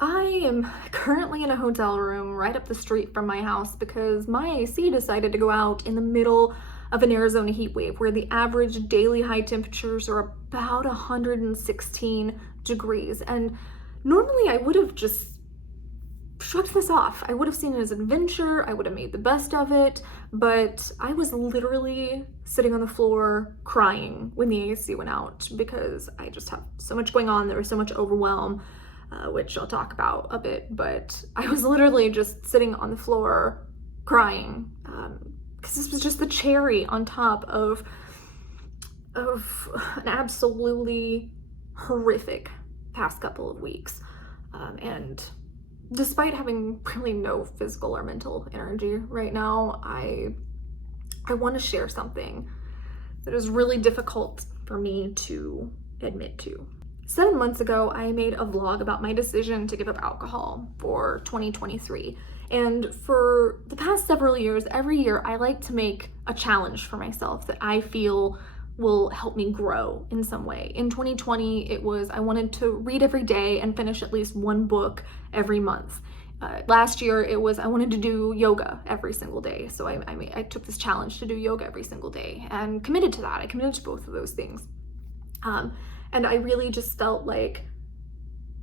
I am currently in a hotel room right up the street from my house because my AC decided to go out in the middle of an Arizona heat wave where the average daily high temperatures are about 116 degrees. And normally I would have just shrugged this off. I would have seen it as an adventure, I would have made the best of it, but I was literally sitting on the floor crying when the AC went out because I just have so much going on. There was so much overwhelm, which I'll talk about a bit, but I was literally just sitting on the floor crying because this was just the cherry on top of an absolutely horrific past couple of weeks. And despite having really no physical or mental energy right now, I want to share something that is really difficult for me to admit to. 7 months ago, I made a vlog about my decision to give up alcohol for 2023. And for the past several years, every year, I like to make a challenge for myself that I feel will help me grow in some way. In 2020, it was I wanted to read every day and finish at least one book every month. Last year, it was I wanted to do yoga every single day. So I took this challenge to do yoga every single day and committed to that. I committed to both of those things. And I really just felt like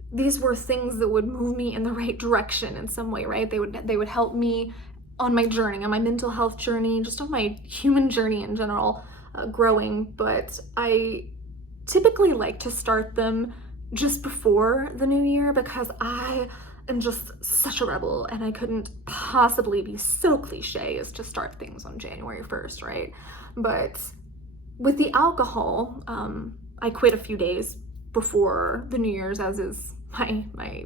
these were things that would move me in the right direction in some way, right? They would help me on my journey, on my mental health journey, just on my human journey in general, growing. But I typically like to start them just before the new year because I am just such a rebel and I couldn't possibly be so cliche as to start things on January 1st, right? But with the alcohol, I quit a few days before the New Year's, as is my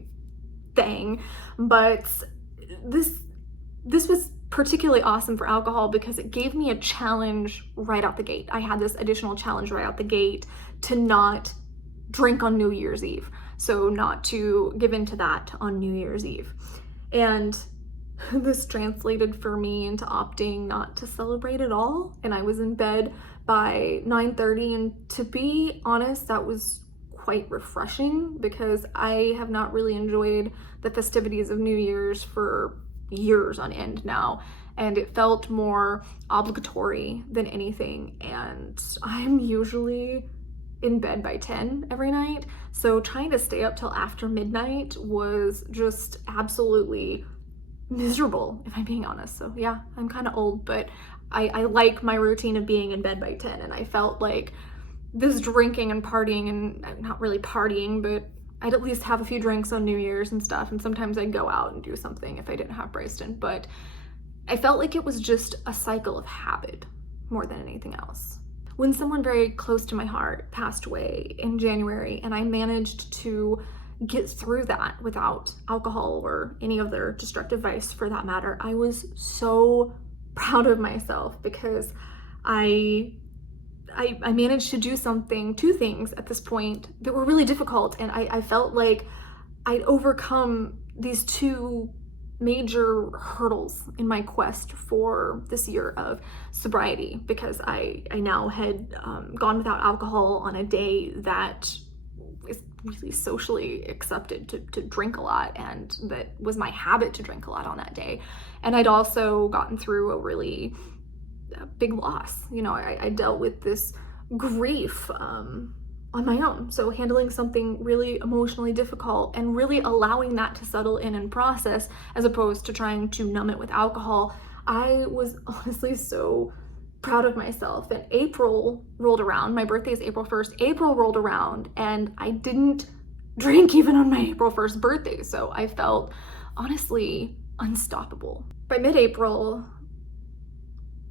thing. But this was particularly awesome for alcohol because it gave me a challenge right out the gate. I had this additional challenge right out the gate to not drink on New Year's Eve. So not to give into that on New Year's Eve. And this translated for me into opting not to celebrate at all. And I was in bed by 9:30. And to be honest, that was quite refreshing because I have not really enjoyed the festivities of New Year's for years on end now. And it felt more obligatory than anything. And I'm usually in bed by 10 every night. So trying to stay up till after midnight was just absolutely miserable, if I'm being honest. So yeah, I'm kind of old, but I like my routine of being in bed by 10. And I felt like this drinking and partying, and not really partying, but I'd at least have a few drinks on New Year's and stuff. And sometimes I'd go out and do something if I didn't have Bryston. But I felt like it was just a cycle of habit more than anything else. When someone very close to my heart passed away in January, and I managed to get through that without alcohol or any other destructive vice for that matter, I was so proud of myself because I managed to do two things at this point that were really difficult. And I felt like I'd overcome these two major hurdles in my quest for this year of sobriety because I now had gone without alcohol on a day that is really socially accepted to drink a lot, and that was my habit to drink a lot on that day. And I'd also gotten through a really big loss. You know, I dealt with this grief on my own. So handling something really emotionally difficult and really allowing that to settle in and process as opposed to trying to numb it with alcohol, I was honestly so proud of myself. And April rolled around. My birthday is April 1st. April rolled around and I didn't drink even on my April 1st birthday. So I felt honestly unstoppable. By mid-April,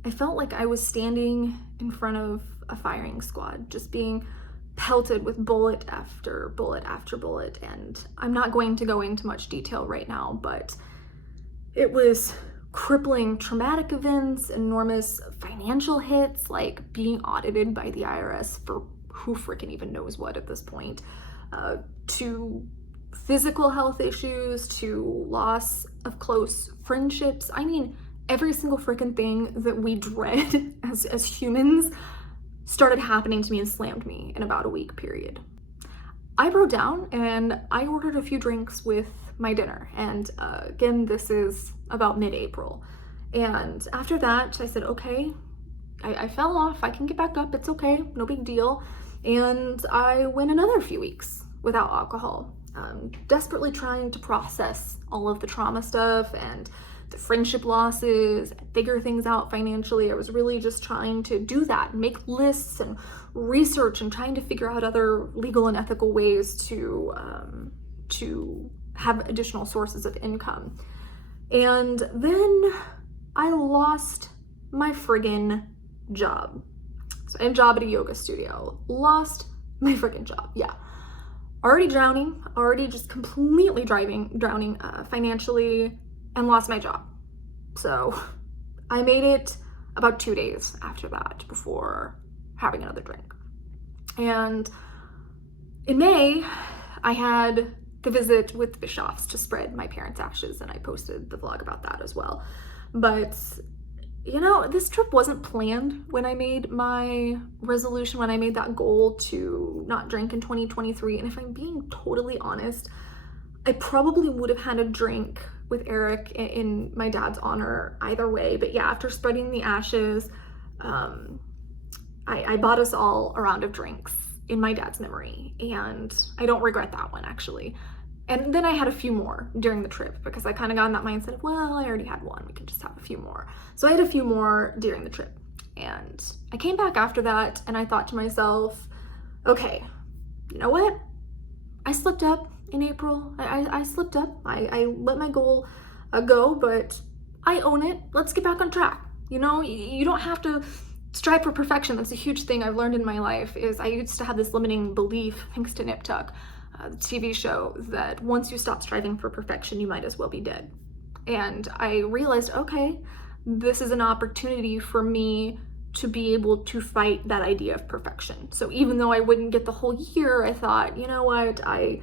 I felt like I was standing in front of a firing squad, just being pelted with bullet after bullet after bullet. And I'm not going to go into much detail right now, but it was crippling traumatic events, enormous financial hits, like being audited by the IRS for who freaking even knows what at this point, to physical health issues, to loss of close friendships. I mean, every single freaking thing that we dread as humans started happening to me and slammed me in about a week period. I broke down and I ordered a few drinks with my dinner. And again, this is about mid-April. And after that, I said, okay, I fell off. I can get back up. It's okay. No big deal. And I went another few weeks without alcohol, desperately trying to process all of the trauma stuff and the friendship losses, figure things out financially. I was really just trying to do that, make lists and research and trying to figure out other legal and ethical ways to have additional sources of income. And then I lost my friggin' job. So I had a job at a yoga studio. Lost my friggin' job. Yeah. Already drowning, already just completely drowning financially, and lost my job. So I made it about 2 days after that before having another drink. And in May, I had the visit with the Bischoffs to spread my parents' ashes, and I posted the vlog about that as well. But you know, this trip wasn't planned when I made my resolution, when I made that goal to not drink in 2023. And if I'm being totally honest, I probably would have had a drink with Eric in my dad's honor either way. But yeah, after spreading the ashes, I bought us all a round of drinks in my dad's memory. And I don't regret that one, actually. And then I had a few more during the trip because I kind of got in that mindset of, well, I already had one, we can just have a few more. So I had a few more during the trip. And I came back after that and I thought to myself, okay, you know what? I slipped up in April. I slipped up. I let my goal go, but I own it. Let's get back on track. You know, you don't have to strive for perfection. That's a huge thing I've learned in my life. Is I used to have this limiting belief, thanks to Nip Tuck, the TV show, that once you stop striving for perfection, you might as well be dead. And I realized, okay, this is an opportunity for me to be able to fight that idea of perfection. So even though I wouldn't get the whole year, I thought, you know what, I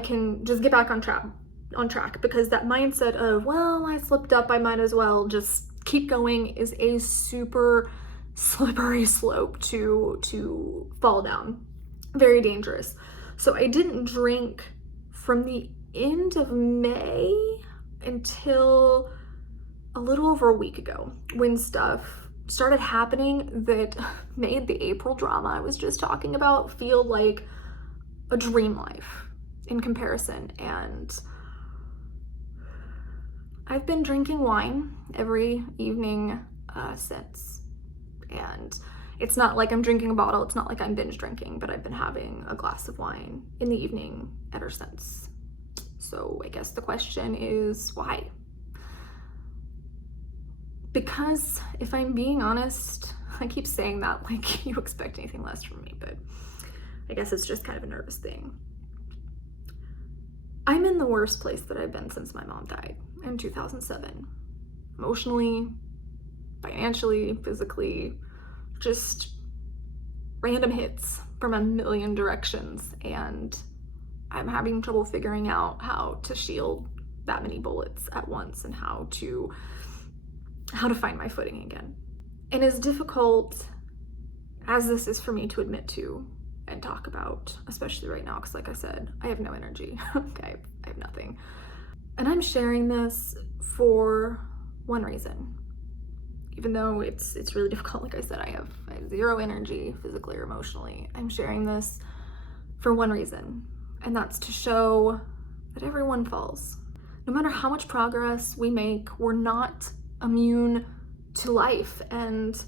can just get back on track because that mindset of, well, I slipped up, I might as well just keep going, is a super slippery slope to fall down. Very dangerous. So I didn't drink from the end of May until a little over a week ago, when stuff started happening that made the April drama I was just talking about feel like a dream life in comparison. And I've been drinking wine every evening since. And it's not like I'm drinking a bottle, it's not like I'm binge drinking, but I've been having a glass of wine in the evening ever since. So I guess the question is, why? Because if I'm being honest, I keep saying that like you expect anything less from me, but I guess it's just kind of a nervous thing. I'm in the worst place that I've been since my mom died in 2007. Emotionally, financially, physically, just random hits from a million directions, and I'm having trouble figuring out how to shield that many bullets at once and how to find my footing again. And as difficult as this is for me to admit to and talk about, especially right now, because like I said, I have no energy. Okay, I have nothing. And I'm sharing this for one reason. Even though it's really difficult, like I said, I have zero energy physically or emotionally. I'm sharing this for one reason, and that's to show that everyone falls. No matter how much progress we make, we're not immune to life, and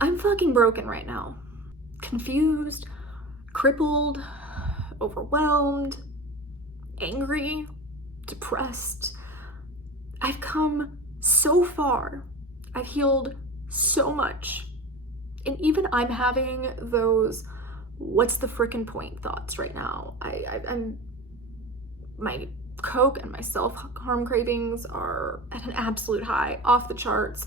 I'm fucking broken right now. Confused, crippled, overwhelmed, angry, depressed. I've come so far. I've healed so much. And even I'm having those what's the frickin' point thoughts right now. I'm my coke and my self-harm cravings are at an absolute high, off the charts.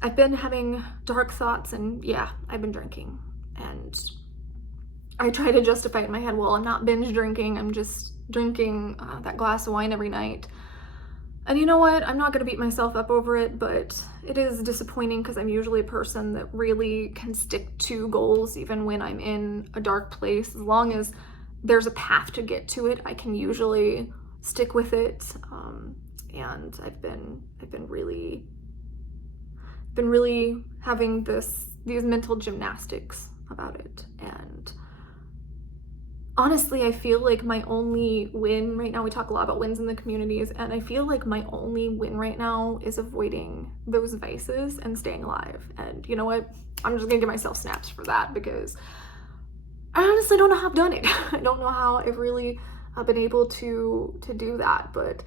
I've been having dark thoughts, and yeah, I've been drinking. And I try to justify it in my head, well, I'm not binge drinking, I'm just drinking that glass of wine every night. And you know what? I'm not going to beat myself up over it, but it is disappointing because I'm usually a person that really can stick to goals even when I'm in a dark place. As long as there's a path to get to it, I can usually stick with it. And I've been really having these mental gymnastics about it. And honestly, I feel like my only win right now, we talk a lot about wins in the communities, and I feel like my only win right now is avoiding those vices and staying alive. And you know what? I'm just gonna give myself snaps for that because I honestly don't know how I've done it. I don't know how I've really been able to do that, but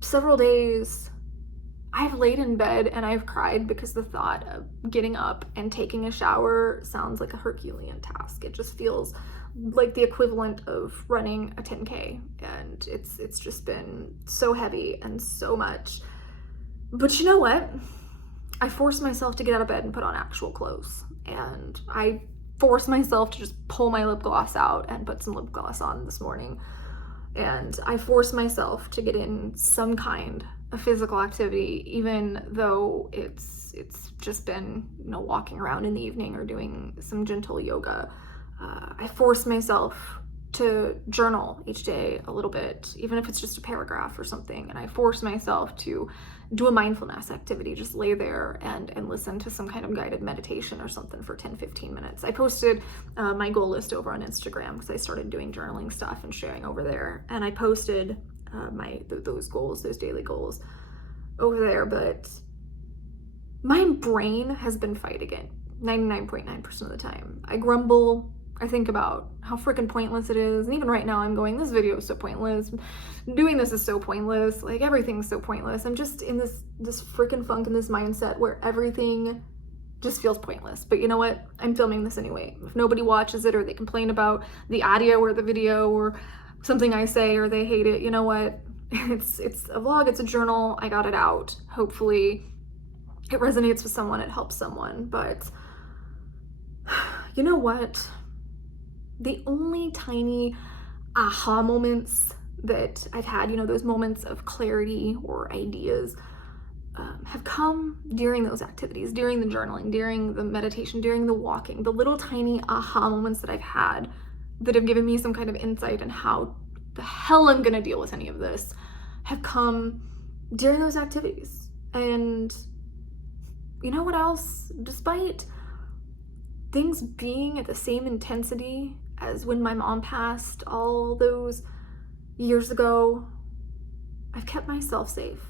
several days I've laid in bed and I've cried because the thought of getting up and taking a shower sounds like a Herculean task. It just feels like the equivalent of running a 10K, and it's just been so heavy and so much. But you know what? I forced myself to get out of bed and put on actual clothes, and I forced myself to just pull my lip gloss out and put some lip gloss on this morning. And I forced myself to get in some kind of physical activity, even though it's just been, you know, walking around in the evening or doing some gentle yoga. I forced myself to journal each day a little bit, even if it's just a paragraph or something. And I forced myself to do a mindfulness activity, just lay there and listen to some kind of guided meditation or something for 10-15 minutes. I posted my goal list over on Instagram because I started doing journaling stuff and sharing over there. And I posted those goals, those daily goals over there. But my brain has been fighting it 99.9% of the time. I grumble. I think about how freaking pointless it is. And even right now I'm going, this video is so pointless. Doing this is so pointless. Like, everything's so pointless. I'm just in this freaking funk and this mindset where everything just feels pointless. But you know what? I'm filming this anyway. If nobody watches it or they complain about the audio or the video or something I say or they hate it, you know what? It's a vlog, it's a journal. I got it out. Hopefully it resonates with someone, it helps someone. But you know what? The only tiny aha moments that I've had, you know, those moments of clarity or ideas, have come during those activities, during the journaling, during the meditation, during the walking. The little tiny aha moments that I've had that have given me some kind of insight on how the hell I'm gonna deal with any of this have come during those activities. And you know what else? Despite things being at the same intensity as when my mom passed all those years ago, I've kept myself safe.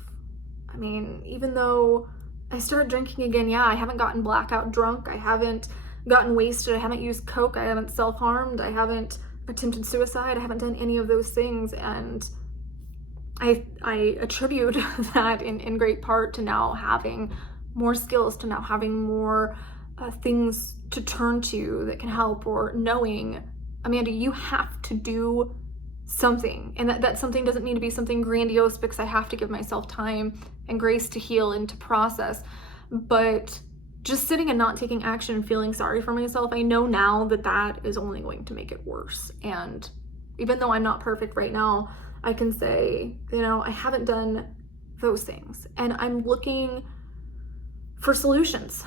I mean, even though I started drinking again, yeah, I haven't gotten blackout drunk, I haven't gotten wasted, I haven't used coke, I haven't self-harmed, I haven't attempted suicide, I haven't done any of those things. And I attribute that in great part to now having more skills, to now having more things to turn to that can help, or knowing, Amanda, you have to do something, and that something doesn't need to be something grandiose because I have to give myself time and grace to heal and to process. But just sitting and not taking action and feeling sorry for myself, I know now that that is only going to make it worse. And even though I'm not perfect right now, I can say, you know, I haven't done those things, and I'm looking for solutions,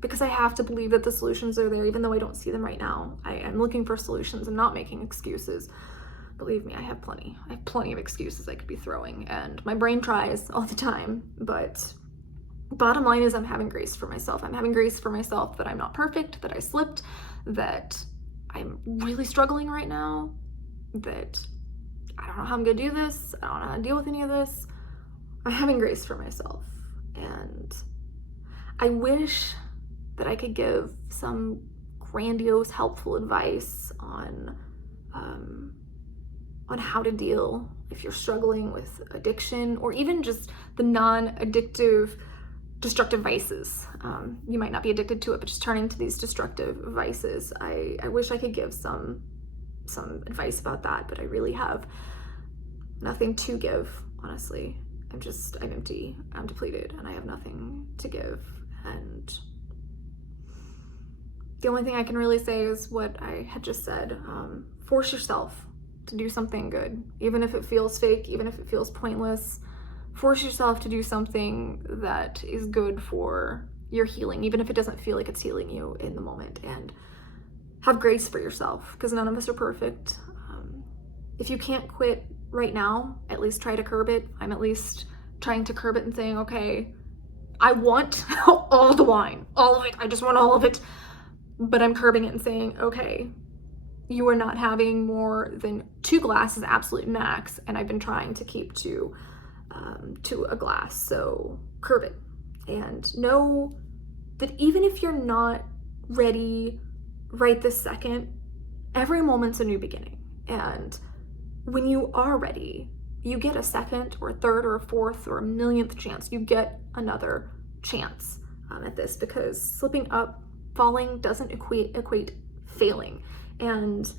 because I have to believe that the solutions are there, even though I don't see them right now. I'm looking for solutions and not making excuses. Believe me, I have plenty of excuses I could be throwing, and my brain tries all the time. But bottom line is, I'm having grace for myself. I'm having grace for myself that I'm not perfect, that I slipped, that I'm really struggling right now, that I don't know how I'm gonna do this, I don't know how to deal with any of this. I'm having grace for myself, and I wish that I could give some grandiose, helpful advice on how to deal if you're struggling with addiction, or even just the non-addictive destructive vices. You might not be addicted to it, but just turning to these destructive vices. I wish I could give some advice about that, but I really have nothing to give, honestly. I'm empty, I'm depleted, and I have nothing to give. And the only thing I can really say is what I had just said. Force yourself to do something good, even if it feels fake, even if it feels pointless. Force yourself to do something that is good for your healing, even if it doesn't feel like it's healing you in the moment. And have grace for yourself, because none of us are perfect. If you can't quit right now, at least try to curb it. I'm at least trying to curb it and saying, okay, I want all the wine, all of it. I just want all of it. But I'm curbing it and saying, okay, you are not having more than 2 glasses absolute max, and I've been trying to keep to a glass. So curb it, and know that even if you're not ready right this second, every moment's a new beginning. And when you are ready, you get a second or a third or a fourth or a millionth chance. You get another chance at this, because slipping up, falling doesn't equate failing. And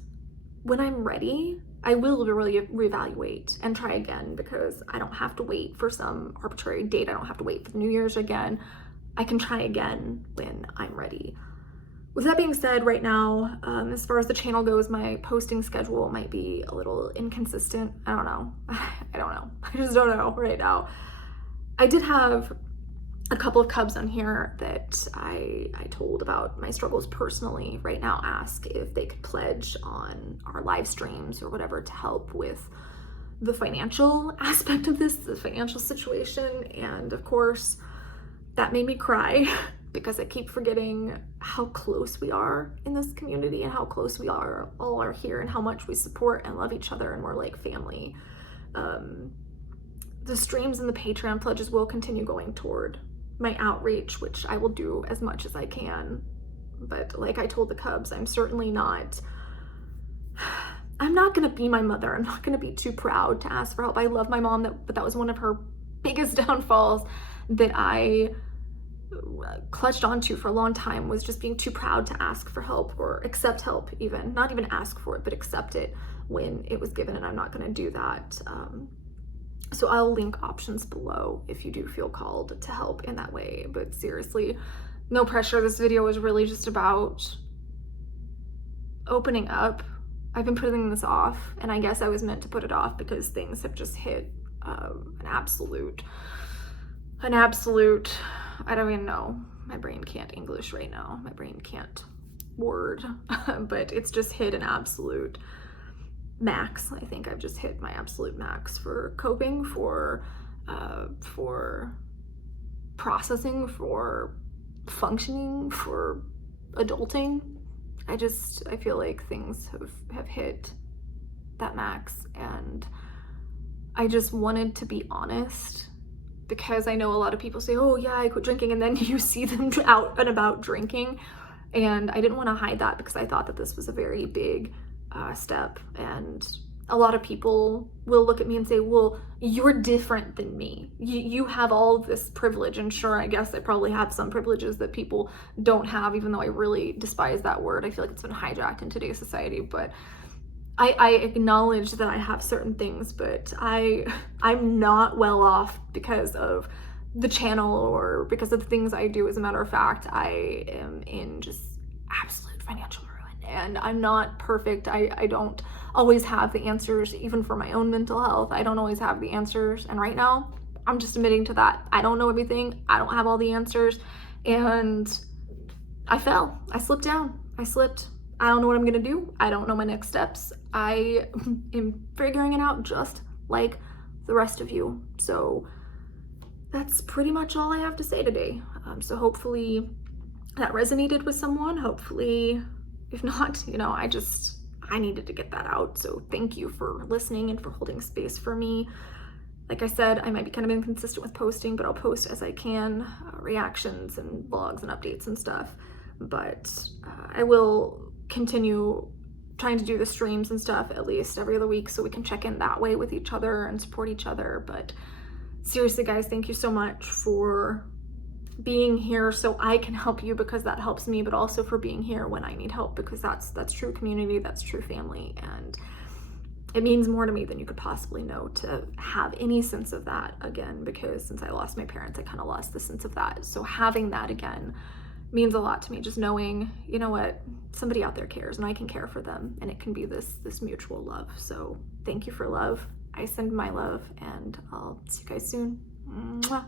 when I'm ready, I will really reevaluate and try again, because I don't have to wait for some arbitrary date. I don't have to wait for New Year's again. I can try again when I'm ready. With that being said, right now, as far as the channel goes, my posting schedule might be a little inconsistent. I don't know. I just don't know right now. I did have a couple of cubs on here that I told about my struggles personally right now ask if they could pledge on our live streams or whatever to help with the financial aspect of this, the financial situation. And of course, that made me cry because I keep forgetting how close we are in this community and how close we all are here and how much we support and love each other, and we're like family. The streams and the Patreon pledges will continue going toward my outreach, which I will do as much as I can. But like I told the cubs, I'm not gonna be my mother. I'm not gonna be too proud to ask for help. I love my mom, but that was one of her biggest downfalls that I clutched onto for a long time, was just being too proud to ask for help or accept help, even not even ask for it, but accept it when it was given. And I'm not going to do that. So I'll link options below if you do feel called to help in that way. But seriously, no pressure. This video is really just about opening up. I've been putting this off, and I guess I was meant to put it off because things have just hit an absolute, I don't even know. My brain can't English right now. My brain can't word, but it's just hit an absolute max. I think I've just hit my absolute max for coping, for processing, for functioning, for adulting. I feel like things have hit that max, and I just wanted to be honest, because I know a lot of people say, oh yeah, I quit drinking, and then you see them out and about drinking. And I didn't want to hide that, because I thought that this was a very big step. And a lot of people will look at me and say, well, you're different than me. You have all of this privilege. And sure, I guess I probably have some privileges that people don't have, even though I really despise that word. I feel like it's been hijacked in today's society. But I acknowledge that I have certain things, but I'm not well off because of the channel or because of the things I do. As a matter of fact, I am in just absolute financial ruin, and I'm not perfect. I don't always have the answers, even for my own mental health. I don't always have the answers, and right now I'm just admitting to that. I don't know everything. I don't have all the answers, and I fell. I slipped down. I slipped. I don't know what I'm gonna do. I don't know my next steps. I am figuring it out just like the rest of you. So that's pretty much all I have to say today. So hopefully that resonated with someone. Hopefully, if not, I needed to get that out. So thank you for listening and for holding space for me. Like I said, I might be kind of inconsistent with posting, but I'll post as I can, reactions and vlogs and updates and stuff. But I will continue trying to do the streams and stuff at least every other week, so we can check in that way with each other and support each other. But seriously, guys, thank you so much for being here so I can help you, because that helps me, but also for being here when I need help, because that's true community, that's true family, and it means more to me than you could possibly know to have any sense of that again, because since I lost my parents, I kind of lost the sense of that. So having that again means a lot to me, just knowing, you know what, somebody out there cares and I can care for them, and it can be this mutual love. So thank you for love. I send my love, and I'll see you guys soon. Mwah.